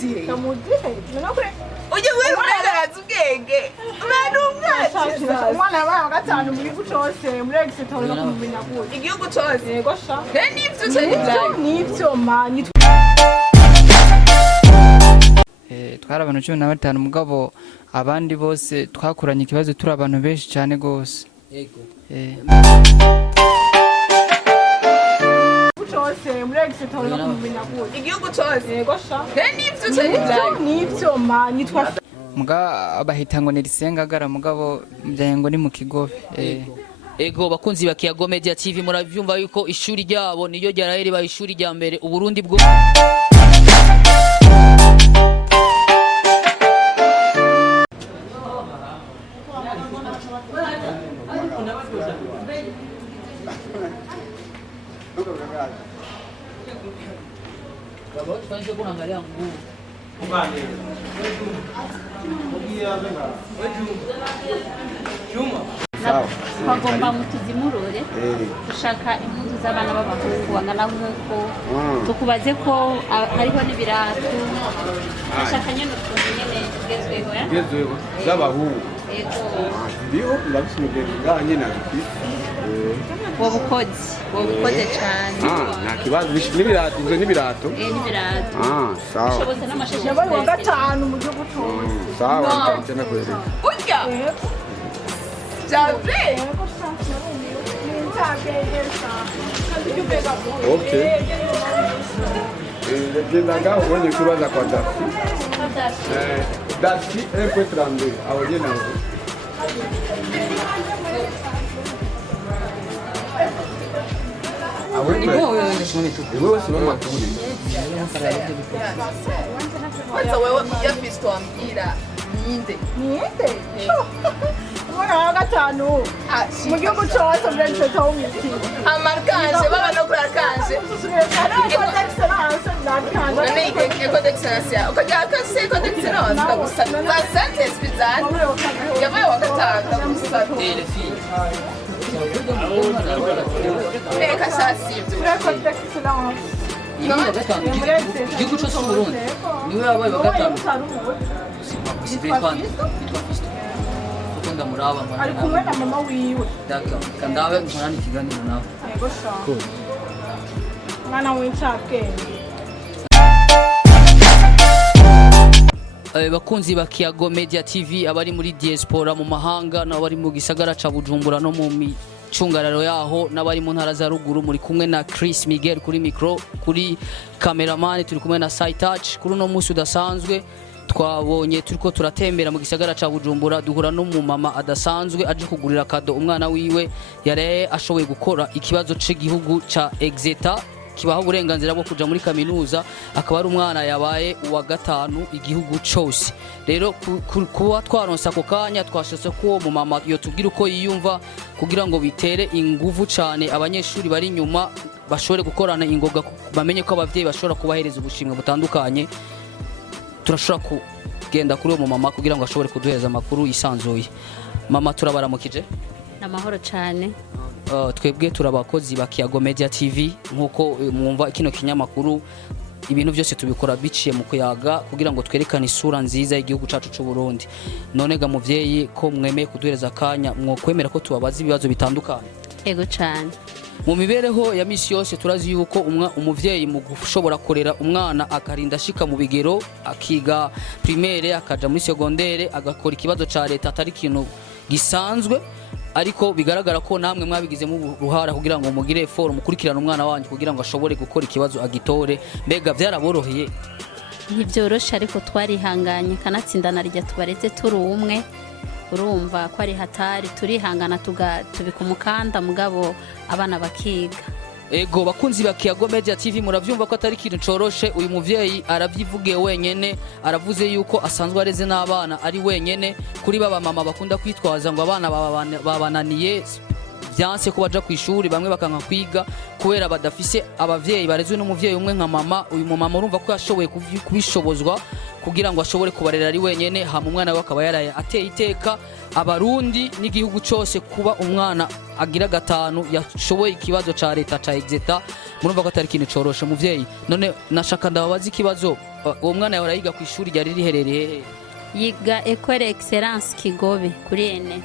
uramuziye ndamuziye nokure uje wewe uragaza ubwenge umwana wawe wa gatanu muri gucose muri exeter no kumenya gute igihugu cyose yego sha n'ibyo cyari byayo nivyo mani twari abantu 15 mugabo abandi bose twakuranye ikibazo turi abantu benshi cyane gose yego gucose muri exeter no kumenya gute igihugu cyose yego sha n'ibyo cyari byayo nivyo mani muga abahita ngo nirisengagara mugabo byaye ngo ni mu kigobe ego bakunzi ba Kiyago Media TV muravyumva yuko ishuri ryabo niyo ryarahere ba ishuri rya mbere uburundi bwo bagomba mutuzimurure dushaka impuzu z'abana b'abahungu bangana nk'uko tukubaze ko hariho n'ibiratu dushaka nyine utuntu nyine tugezweho z'abahungu yego ndiho ndabisubije ngaha nyine abifite wobukoze cyane nta kibazo n'ibirato ibyo n'ibirato n'ibirato sawa ushobotse n'amashashi yabaye wa gatanu mu gihugu cyose sawa ndabyo nakwereka burya byabe okay genda ngaho ubonye kubaza kwa Dafi Dafi 1.32 aho nyine aho wewe si mama tuli kwanza wewe yafise twambwira ninde umwana wa gatanu mu gihugu cyose muri exeter wo mwiti amarkanje baba no kurakanje none iko d'excellence ukajya akase ko d'excellence kagusa na sante spizan yabaye wa gatanu gusa reka sasivyo igihugu cyose mu Burundi niwe yabaye wa gatanu ndamuraba ari kumwe na mama wiwe kandawe nkorana ikiganiro nawe yego sha mwana w'incabwenge bakunzi ba Kiyago Media TV abari muri diaspora mu mahanga n'abari mu gisagara ca Bujumbura no mu micungararo yaho n'abari mu ntara za ruguru muri kumwe na Chris Miguel kuri micro kuri cameraman turi kumwe na Side Touch kuri no musi udasanzwe twabonye turiko turatembera mu gisagara ca Bujumbura duhura no mu mama adasanzwe aje kugurira kado umwana wiwe yare ashoboye gukora ikibazo c'igihugu ca Exeter kibaho uburenganzira bwo kuja muri kaminuza akaba ari umwana yabaye uwa gatanu igihugu cyose rero kuba twaronse ako kanya twashose ko mu mama yo tubwira uko yiyumva kugira ngo bitere inguvu cyane abanyeshuri bari inyuma bashobore gukorana ingoga bamenye ko abavyeyi bashobora kubahereza ubushimwe butandukanye turashobora kugenda kuri uwo mama kugira ngo ashobore kuduhereza amakuru isanzuye mama turabaramukije namahoro cyane twebwe turabakozi ba Kiyago Media TV nkuko mwumva kino kinyamakuru ibintu byose tubikora biciye mu kuyaga kugira ngo twerekane isura nziza y'igihugu cacu c'u Burundi none ga muvyeyi ko mwemeye kuduhereza akanya mwokwemera ko tubabaza ibibazo bitandukanye yego cyane mu mibereho ya misi yose turazi yuko umuvyeyi mu gushobora korera umwana akarinda ashika mu bigero akiga primaire akaja muri secondaire agakora ikibazo ca leta atari kintu gisanzwe ariko bigaragara ko namwe mwabigizemo uruhara kugira ngo mugire effort mukurikirana umwana wanyu kugira ngo ashobore gukora ikibazo agitore mbega byaraboroheye ntibyoroshe ariko twarihanganye kanatsindana rya tubareze turi umwe urumva ko ari hatari turihangana tubika umukanda mugabo abana bakiga ego bakunzi ba Kiyago Media TV muravyumva ko atari kintu coroshe uyu muvyeyi aravyivugiye wenyene aravuze yuko asanzwe areze n'abana ari wenyene kuri baba mama bakunda kwitwaza ngo abana babananiye byanse ko baja kwishuri bamwe bakanka kwiga kubera badafise abavyeyi barezwe n'umuvyeyi umwe nka mama uyu mama urumva ko yashoboye kubishobozwa kugira ngo ashobore kubarera ari wenyene ha mu mwana we akaba yaraye ateye iteka abarundi n'igihugu cyose kuba umwana agira gatanu yashoboye ikibazo ca leta ca Exeter murumva ko atari kintu coroshe muvyeyi none nashaka ndababaza ikibazo uwo mwana yahora yiga ku ishuri ryari riherereye hehe? yiga Ecole Excellence Kigobe kuri ene.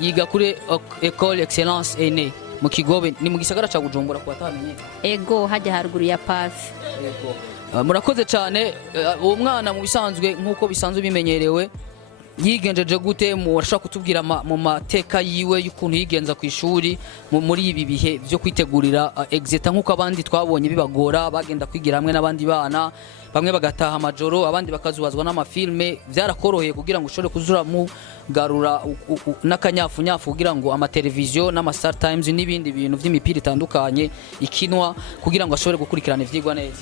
Yiga kuri Ecole Excellence ene mu Kigobe, ni mu gisagara ca Bujumbura ku batamenye. Ego hajya haruguru ya Pafi. Yego. Murakoze cyane. Uwo mwana mu bisanzwe nk'uko bisanzwe bimenyerewe yigenjeje gute, murashaka kutubwira mu mateka yiwe y'ukuntu yigenza ku ishuri muri ibi bihe byo kwitegurira exeta, nk'uko abandi twabonye bibagora bagenda kwigira hamwe n'abandi bana, bamwe bagataha amajoro, abandi bakazubazwa n'amafilme. Byarakoroheye kugira ngo ushobore kuzura mu garura n'akanyafunyafu kugira ngo amateleviziyo n'ama-Star Times n'ibindi bintu by'imipira itandukanye ikinwa kugira ngo ashobore gukurikirana ivyigwa neza.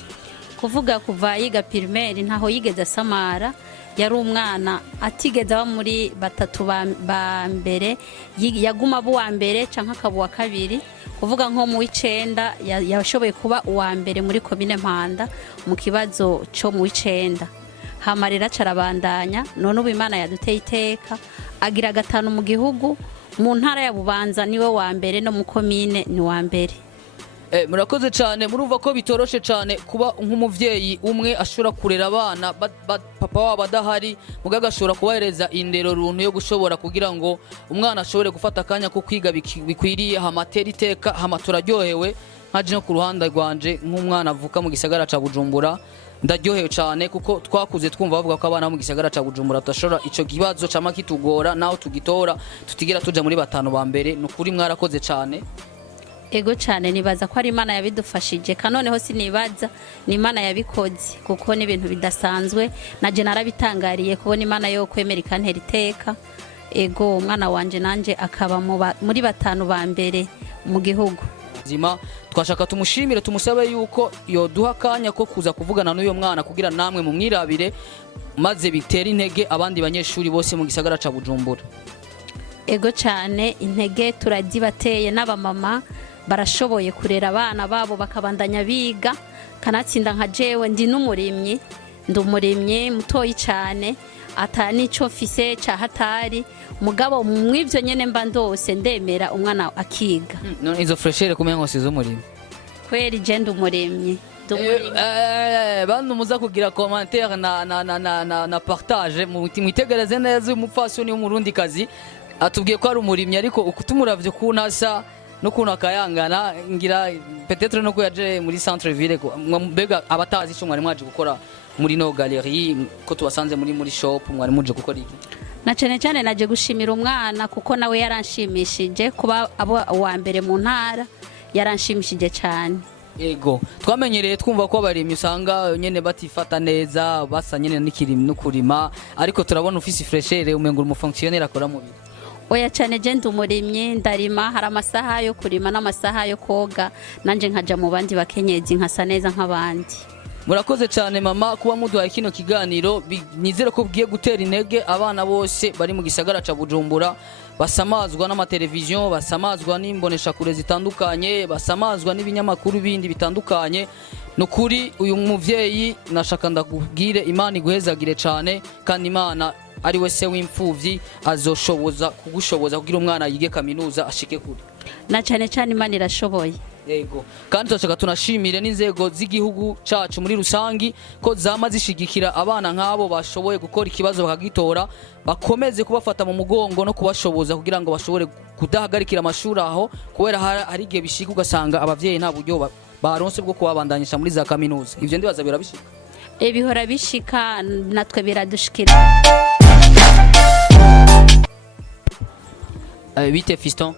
Kuvuga kuva yiga primaire ntaho yigeze asamara, yari umwana atigeze aba muri batatu ba mbere, yaguma abo wa mbere canke akaba uwa kabiri. Kuvuga nko mu w'icenda yashoboye kuba uwa mbere muri komine Mpanda mu kibazo cyo mu w'icenda, hama rero acarabandanya, none ubu Imana yaduteye iteka agira gatanu mu gihugu, mu ntara ya Bubanza niwe wa mbere no mu komine ni wa mbere. Murakoze cyane. Murumva ko bitoroshe cyane kuba nk'umuvyeyi umwe ashobora kurera abana papa wabo adahari, mugaga ashobora kubahereza indero runtu yo gushobora kugira ngo umwana ashobore gufata akanya ko kwiga bikwiriye, hamatera iteka, hama turaryohewe nkaje no ku ruhande rwanje nk'umwana avuka mu gisagara ca Bujumbura. Ndaryohewe cyane kuko twakuze twumva bavuga ko abana mu gisagara ca Bujumbura tudashobora ico kibazo cama kitugora, naho tugitora tutigira tuja muri batanu ba mbere. Nukuri mwarakoze cyane. Ego cyane, nibaza ko ari Imana yabidufashije, kanoneho sinibaza ni Imana yabikoze kuko ni ibintu bidasanzwe, naje narabitangariye kubona Imana yo kwemera ikantera iteka. Ego umwana wanje nanje akaba muri batanu ba mbere mu gihugu zima. Twashaka tumushimire, tumusabe yuko yoduha kanya ko kuza kuvugana n'uyo mwana kugira namwe mu mwirabire maze bitera intege abandi banyeshuri bose mu gisagara ca Bujumbura. Ego cyane, intege turazibateye, n'abamama barashoboye kurera abana babo bakabandanya biga, kanatsinda nka jewe ndi n'umurimyi, ndumurimye mutoyi cyane, atani cyo mfise cyahatari mugabo mw'ivyo nyene mba ndose ndemera umwana akiga. None izo freshere kumenya ngo sizo umurimyi kweri, je ndumurimye. Bantu muza kugira commentaire na partage, mwitegereze neza umupfasoni w'umurundi kazi atubwiye ko ari umurimyi, ariko ukutumuravye kunasa no kuno akayangana ngira peut-être no kuyaje muri centre ville. Mbega abatazi cyo mwari mwaje gukora muri no galerie ko tubasanze muri shop, mwari muje gukora iki? Na cyane naje gushimira umwana kuko nawe yaranshimishije kuba abo wa mbere mu ntara, yaranshimishije cyane. Ego twamenyereye twumva ko abarimyi usanga nyene batifata neza, basa nyene n'ikirimi no kurima, ariko turabona ufise freshere umengura umufonctionnaire akora mu biro. Oya cyane, je ndumurimye, ndarima, hari amasaha yo kurima n'amasaha yo koga, nanje nkaja mu bandi bakenyezi nkasa neza nk'abandi. Murakoze cyane mama kuba muduhaye kino kiganiro. Nizere ko bwiye gutera intege abana bose bari mu gisagara ca Bujumbura, basamazwa n'amateleviziyo, basamazwa n'imbonesha kure zitandukanye, basamazwa n'ibinyamakuru bindi bitandukanye. Nukuri uyu muvyeyi nashaka ndakubwire Imana iguhezagire cyane, kandi Imana ari we se w'imfuvyi azoshoboza kugushoboza kugira umwana yige kaminuza ashike kure. Na cyane Imana irashoboye. Yego, kandi turashaka tunashimire n'inzego z'igihugu cacu muri rusangi ko zama zishigikira abana nk'abo bashoboye gukora ikibazo bakagitora, bakomeze kubafata mu mugongo no kubashoboza kugira ngo bashobore kudahagarikira amashuri aho, kubera hari igihe bishika ugasanga abavyeyi nta buryo baronse bwo kubabandanyisha muri za kaminuza. Ivyo ndibaza birabishika. Bihora bishika, natwe biradushikira. Bite Fiston?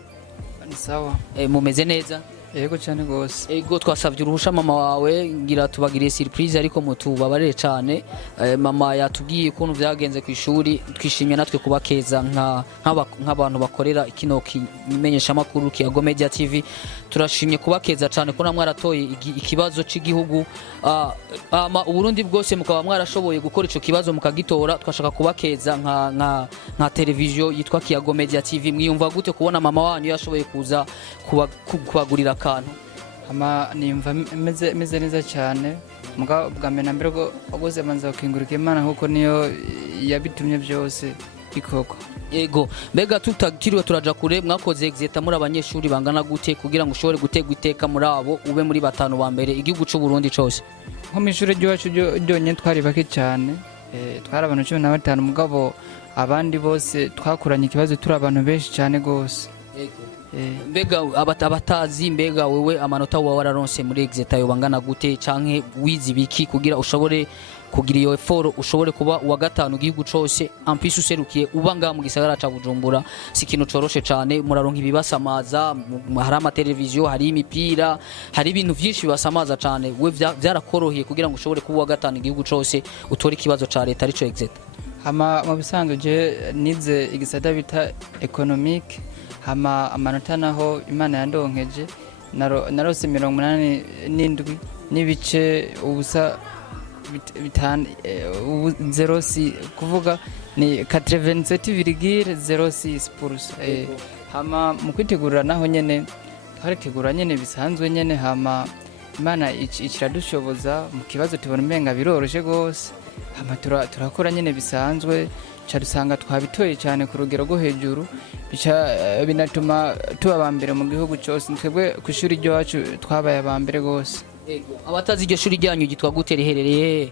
Ni sawa. Mumeze neza? Yego cyane gose. Ego twasavye uruhusha mama wawe ngira tubagiriye surprise, ariko mutubabarire cyane. Mama yatubwiye ukuntu vyagenze ku ishuri, twishimye natwe kubakeza nk'abantu bakorera ikino kimenyesha makuru Kiyago Media TV. Turashimye kubakeza cyane ko namwe aratoye ikibazo c'igihugu, Uburundi bwose mukaba mwarashoboye gukora ico kibazo mukagitora. Twashaka kubakeza nka televiziyo yitwa Kiyago Media TV. Mwiyumva gute kubona mama wanyu yashoboye kuza kubagurira kantu? Nimva meze neza cyane, mugabo bwa mbere na mbere ko agoze manza ukingurika Imana kuko niyo yabitumye byose bikoko. Ego, mbega tutakiriwe turaja kure, mwakoze exeta muri abanyeshuri bangana gute kugira ngo ushobore gutegwa iteka muri abo ube muri batanu ba mbere igihugu c'u Burundi cose? nko mu ishuri ry'iwacu ryonyine twari bake cyane, twari abantu 15 mugabo abandi bose twakuranye ikibazo turi abantu benshi cyane gose. Mbega abatazi mbega wewe amanota wawe wararonse muri exeta yo bangana gute canke wizi biki kugira ushobore kugira iyo effort ushobore kuba uwa gatanu gihugu cose ampisi userukiye ubanga mu gisagara ca Bujumbura si kintu coroshe cyane muraronka ibibasamaza hari amateleviziyo hari imipira hari ibintu byinshi bibasamaza cyane we byarakoroheye kugira ngo ushobore kuba uwa gatanu gihugu cose utore ikibazo ca leta arico exeta hama mu bisanzwe je nize igisata bita economique hama amanota naho Imana yandonkeje narose 87 n'ibice ubusa bitanu 06 kuvuga ni 87,06%. Hama mu kwitegurira naho nyene twaritegura nyene bisanzwe nyene hama Imana ikiradushoboza mu kibazo tubona umenga biroroshe gose hama turakora nyene bisanzwe cha dusanga twabitoye cyane ku rugero rwo hejuru binatuma tuba bambere mu gihugu cyose twebwe ku ishuri ryacu twabaye abambere gose. Abatazi iryo shuri ryanyu gitwa gute riherereye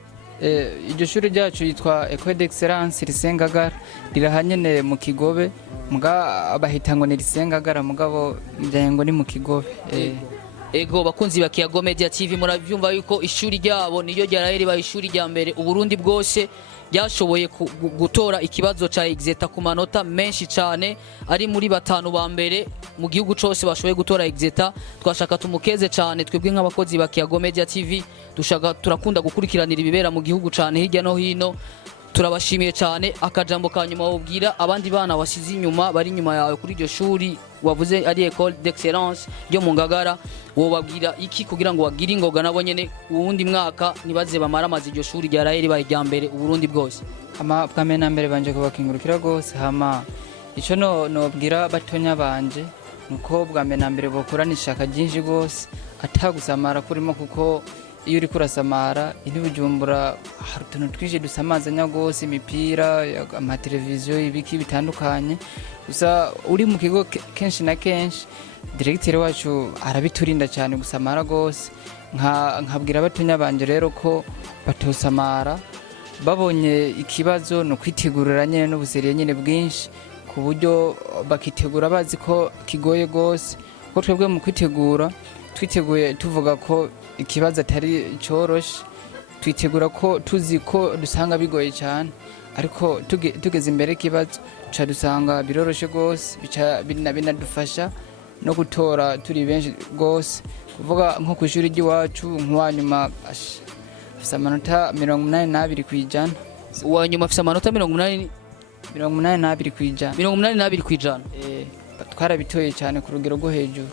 iryo shuri ryacu yitwa Ecole d'Excellence Risengagara rirahanyene mu Kigobe muga abahita ngo ni Risengagara mugabo mvyango ni mu Kigobe. Ego bakunzi bakiyago Media TV muravyumva yuko ishuri ryabo niyo ryarahere ba ishuri rya mbere uburundi bwose ryashoboye gutora ikibazo ca exeta ku manota menshi cyane ari muri batanu ba mbere mu gihugu cose bashoboye gutora exeta twashaka tumukeze cyane twebwe nk'abakozi bakiyago Media TV dushaka turakunda gukurikiranira ibibera mu gihugu cyane hirya no hino turabashimiye cyane akajambo kanyuma wobwira abandi bana wasize inyuma bari inyuma yawe kuri iryo shuri wavuze ari Ecole d'Excellence ryo mu Ngagara wobabwira iki kugira ngo bagire ingoga nabo nyene uwundi mwaka nibaze bamara amazi iryo shuri rya Raheli bayijya mbere uburundi bwose ama bwamena mbere banje kubakingurukira gose hama ico nobwira batonya banje nuko bwamena mbere bokurana ishaka ryinshi gose atagusamara kurimo kuko iyo uri kurasamara Bujumbura hari utuntu twinshi dusamazanya gose imipira amateleviziyo ibiki bitandukanye gusa uri mu kigo kenshi na kenshi directeur wacu arabiturinda cyane gusamara gose nkabwira batonya banje rero ko batosamara babonye ikibazo no kwitegurira nyene n'ubuseriye nyene bwinshi ku buryo bakitegura bazi ko kigoye gose ko twebwe mu kwitegura twiteguye tuvuga ko ikibazo atari cyoroshe twitegura ko tuzi ko dusanga bigoye cyane ariko tugeze imbere kibazo cha dusanga biroroshe gose binadufasha no gutora turi benshi gose kuvuga nko ku ishuri ry'iwacu nk'uwanyuma afise amanota 82 kwijana uwanyuma afise amanota 82 kwijana 82 kwijana twarabitoye cyane ku rugero rwo hejuru.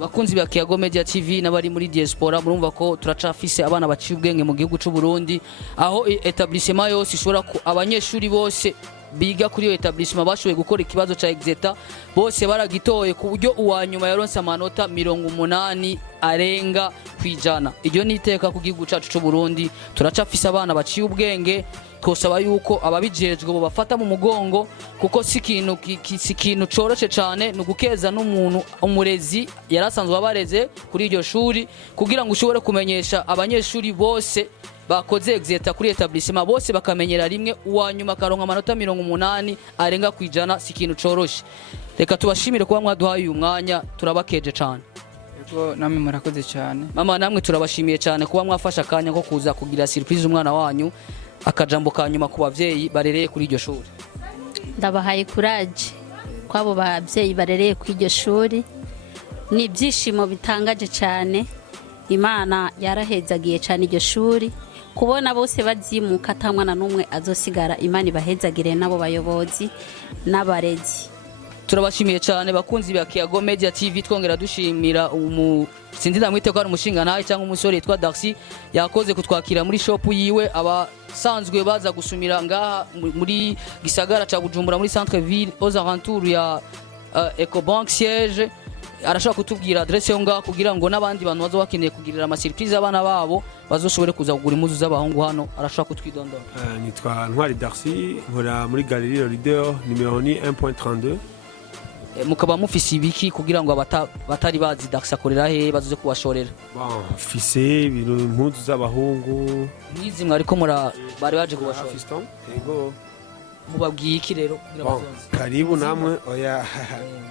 Bakunzi ba Kiyago Media TV n'abari muri diaspora murumva ko turacafise abana baciye ubwenge mu gihugu cy'u Burundi aho etablissement yose ishobora abanyeshuri bose biga kuri iyo etablissement bashoboye gukora ikibazo ca exeta bose baragitoye ku buryo uwanyuma yaronse amanota 80 arenga kwijana. Iryo niteka ku gihugu cyacu cy'u Burundi turacafise abana baciye ubwenge twosaba yuko ababijejwe bo bafata mu mugongo kuko si kintu coroshe cyane nugukeza n'umuntu umurezi yarasanzwe abareze kuri iryo shuri kugira ngo ushobore kumenyesha abanyeshuri bose bakoze exeta kuri etablissement bose bakamenyera rimwe uwanyuma karonka amanota 80 arenga kwijana si kintu coroshe. Reka tubashimire kuba mwaduhaye uyu mwanya turabakeje cyane. Yego namwe murakoze cyane. Mama namwe turabashimiye cyane kuba mwafasha akanya ko kuza kugira surprise umwana wanyu. Akajambo kanyuma ku bavyeyi barereye kuri iryo shuri. Ndabahaye courage kwabo bavyeyi barereye kuri iryo shuri ni byishimo bitangaje cyane Imana yarahezagiye cyane iryo shuri kubona bose bazimuka tamwana numwe azosigara Imana ibahezagire nabo bayobozi n'abarezi. Turabashimiye cyane bakunzi ba Kiyago Media TV twongera dushimira sindida mwite ko ari umushinga nawe cyangwa umusore yitwa Darcy yakoze kutwakira muri shop yiwe abasanzwe baza gusumira ngaha muri gisagara ca Bujumbura muri centre ville aux alentours ya Ecobank siège arashaka kutubwira adresse yo ngaha kugira ngo nabandi bantu bazo bakeneye kugirira ama surprise abana babo bazoshobore kuza kugura impuzu z'abahungu hano arashaka kutwidondora. Nitwa Ntwari Darcy nkora muri Galerie Leader numero 1.32 mukaba mufise ibiki kugira ngo batari bazi Dax akorera he bazuze kubashorera mfise ibintu impuzu z'abahungu mwizi mwariko bari baje kubashorera yego mubabwiye iki rero kugira bazoze karibu namwe oya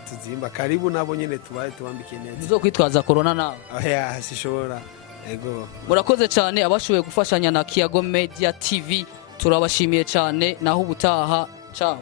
tuzimba karibu nabo nyene tubaye tubambike neza muzokwitwaza corona nawe oya sishobora yego murakoze cyane abashoboye gufashanya na Kiyago Media TV turabashimiye cyane naho ubutaha ciao